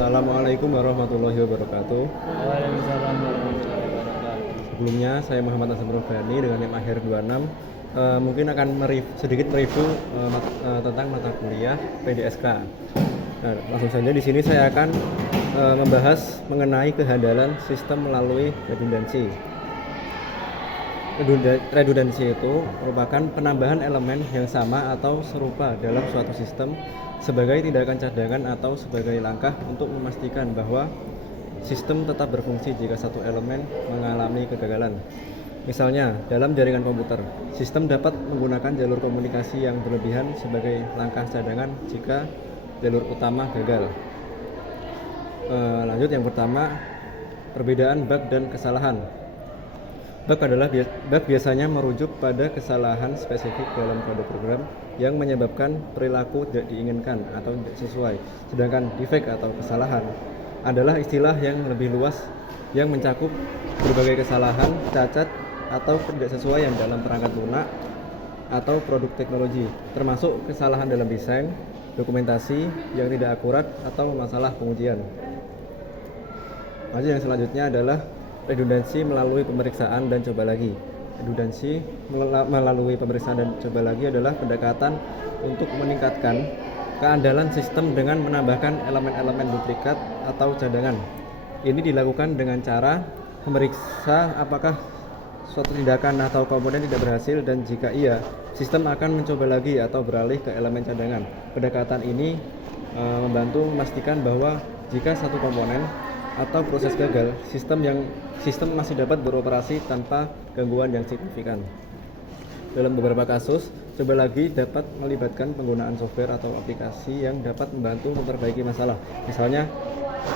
Assalamualaikum warahmatullahi wabarakatuh. Waalaikumsalam warahmatullahi wabarakatuh. Sebelumnya saya Muhammad Azamul Bani dengan NIM akhir 26. Mungkin akan sedikit mereview tentang mata kuliah PDSK. Nah, langsung saja di sini saya akan membahas mengenai kehandalan sistem melalui redundansi. Redundansi itu merupakan penambahan elemen yang sama atau serupa dalam suatu sistem sebagai tindakan cadangan atau sebagai langkah untuk memastikan bahwa sistem tetap berfungsi jika satu elemen mengalami kegagalan. Misalnya, dalam jaringan komputer, sistem dapat menggunakan jalur komunikasi yang berlebihan sebagai langkah cadangan jika jalur utama gagal. Lanjut yang pertama, perbedaan bug dan kesalahan. Bug biasanya merujuk pada kesalahan spesifik dalam kode program yang menyebabkan perilaku tidak diinginkan atau tidak sesuai. Sedangkan defect atau kesalahan adalah istilah yang lebih luas yang mencakup berbagai kesalahan, cacat, atau ketidaksesuaian dalam perangkat lunak atau produk teknologi, termasuk kesalahan dalam desain, dokumentasi yang tidak akurat, atau masalah pengujian. Lanjut yang selanjutnya adalah redundansi melalui pemeriksaan dan coba lagi. Redundansi melalui pemeriksaan dan coba lagi adalah pendekatan untuk meningkatkan keandalan sistem dengan menambahkan elemen-elemen duplikat atau cadangan. Ini dilakukan dengan cara memeriksa apakah suatu tindakan atau komponen tidak berhasil, dan jika iya, sistem akan mencoba lagi atau beralih ke elemen cadangan. Pendekatan ini membantu memastikan bahwa jika satu komponen atau proses gagal, sistem masih dapat beroperasi tanpa gangguan yang signifikan. Dalam beberapa kasus, coba lagi dapat melibatkan penggunaan software atau aplikasi yang dapat membantu memperbaiki masalah. Misalnya,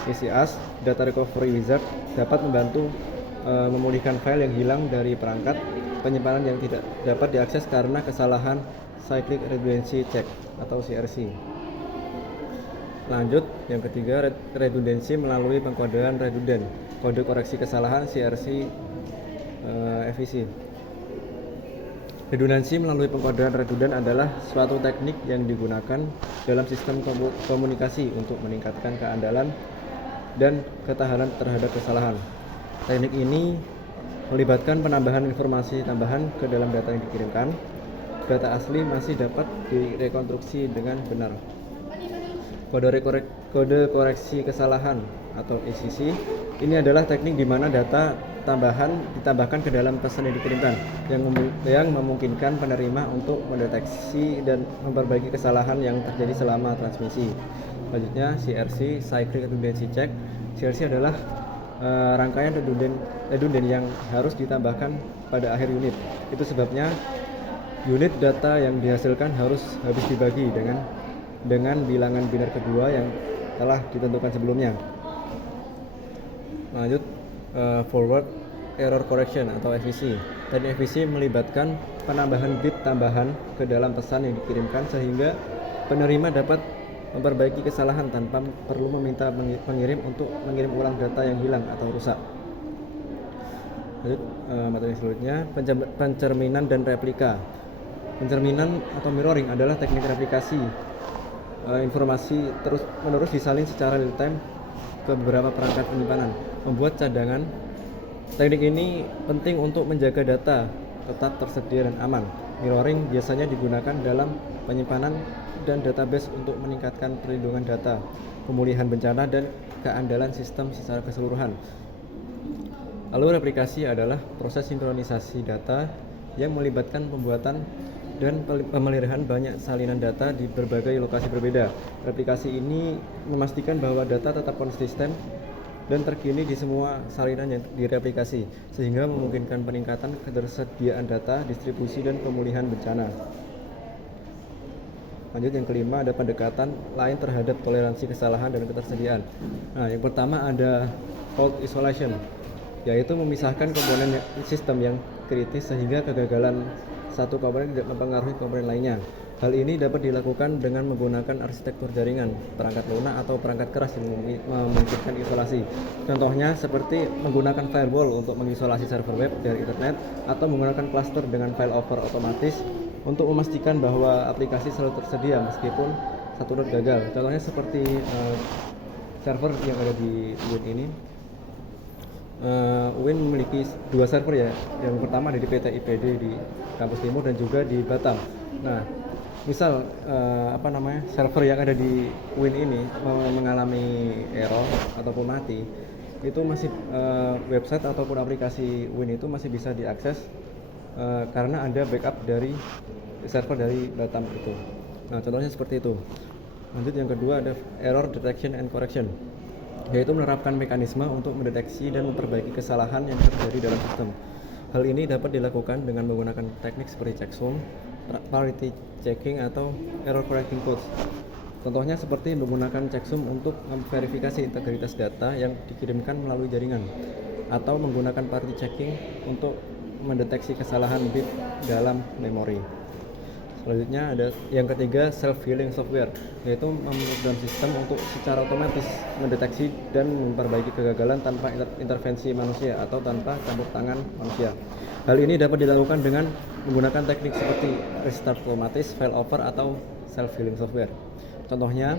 ECAS Data Recovery Wizard dapat membantu memulihkan file yang hilang dari perangkat penyimpanan yang tidak dapat diakses karena kesalahan Cyclic Redundancy Check atau CRC. Lanjut, yang ketiga, redundansi melalui pengkodean redundan, kode koreksi kesalahan CRC FEC. Redundansi melalui pengkodean redundan adalah suatu teknik yang digunakan dalam sistem komunikasi untuk meningkatkan keandalan dan ketahanan terhadap kesalahan. Teknik ini melibatkan penambahan informasi tambahan ke dalam data yang dikirimkan. Data asli masih dapat direkonstruksi dengan benar. Kode koreksi kesalahan atau ECC ini adalah teknik di mana data ditambahkan ke dalam pesan yang dikirimkan yang memungkinkan penerima untuk mendeteksi dan memperbaiki kesalahan yang terjadi selama transmisi. Selanjutnya, CRC Cyclic Redundancy Check. CRC adalah rangkaian redundan yang harus ditambahkan pada akhir unit. Itu sebabnya unit data yang dihasilkan harus habis dibagi dengan bilangan biner kedua yang telah ditentukan sebelumnya. Lanjut, forward error correction atau FEC. Teknik FEC melibatkan penambahan bit tambahan ke dalam pesan yang dikirimkan sehingga penerima dapat memperbaiki kesalahan tanpa perlu meminta pengirim untuk mengirim ulang data yang hilang atau rusak. Lanjut, materi selanjutnya, pencerminan dan replika. Pencerminan atau mirroring adalah teknik replikasi informasi terus-menerus disalin secara real time ke beberapa perangkat penyimpanan, membuat cadangan. Teknik ini penting untuk menjaga data tetap tersedia dan aman. Mirroring biasanya digunakan dalam penyimpanan dan database untuk meningkatkan perlindungan data, pemulihan bencana, dan keandalan sistem secara keseluruhan. Lalu replikasi adalah proses sinkronisasi data yang melibatkan pembuatan dan pemeliharaan banyak salinan data di berbagai lokasi berbeda. Replikasi ini memastikan bahwa data tetap konsisten dan terkini di semua salinan yang direplikasi, sehingga memungkinkan peningkatan ketersediaan data, distribusi, dan pemulihan bencana. Lanjut, yang kelima, ada pendekatan lain terhadap toleransi kesalahan dan ketersediaan. Nah, yang pertama ada fault isolation, yaitu memisahkan komponen sistem yang kritis sehingga kegagalan satu komponen tidak mempengaruhi komponen lainnya. Hal ini dapat dilakukan dengan menggunakan arsitektur jaringan, perangkat lunak, atau perangkat keras yang memungkinkan isolasi. Contohnya seperti menggunakan firewall untuk mengisolasi server web dari internet, atau menggunakan cluster dengan failover otomatis untuk memastikan bahwa aplikasi selalu tersedia meskipun satu node gagal. Contohnya seperti server yang ada di UIN ini. UIN memiliki 2 server ya. Yang pertama ada di PT IPD di kampus timur dan juga di Batam. Nah, misal server yang ada di UIN ini mengalami error ataupun mati, itu masih website ataupun aplikasi UIN itu masih bisa diakses karena ada backup dari server dari Batam itu. Nah, contohnya seperti itu. Lanjut, yang kedua ada error detection and correction, yaitu menerapkan mekanisme untuk mendeteksi dan memperbaiki kesalahan yang terjadi dalam sistem. Hal ini dapat dilakukan dengan menggunakan teknik seperti checksum, parity checking, atau error correcting codes. Contohnya seperti menggunakan checksum untuk memverifikasi integritas data yang dikirimkan melalui jaringan, atau menggunakan parity checking untuk mendeteksi kesalahan bit dalam memori. Selanjutnya ada yang ketiga, self-healing software, yaitu memprogram sistem untuk secara otomatis mendeteksi dan memperbaiki kegagalan tanpa intervensi manusia atau tanpa campur tangan manusia. Hal ini dapat dilakukan dengan menggunakan teknik seperti restart otomatis, failover, atau self-healing software. Contohnya,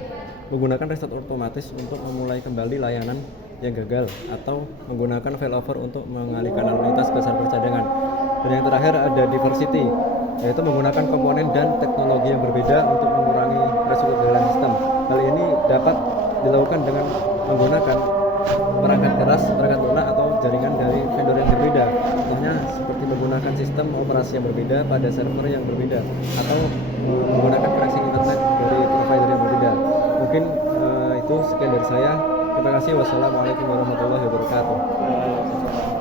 menggunakan restart otomatis untuk memulai kembali layanan yang gagal, atau menggunakan failover untuk mengalihkan lalu lintas ke server cadangan. Dan yang terakhir ada diversity, yaitu menggunakan komponen dan teknologi yang berbeda untuk mengurangi resiko kegagalan sistem. Hal ini dapat dilakukan dengan menggunakan perangkat keras, perangkat lunak, atau jaringan dari vendor yang berbeda. Contohnya seperti menggunakan sistem operasi yang berbeda pada server yang berbeda, atau menggunakan koneksi internet dari provider yang berbeda. Mungkin itu sekian dari saya. Terima kasih. Wassalamualaikum warahmatullahi wabarakatuh.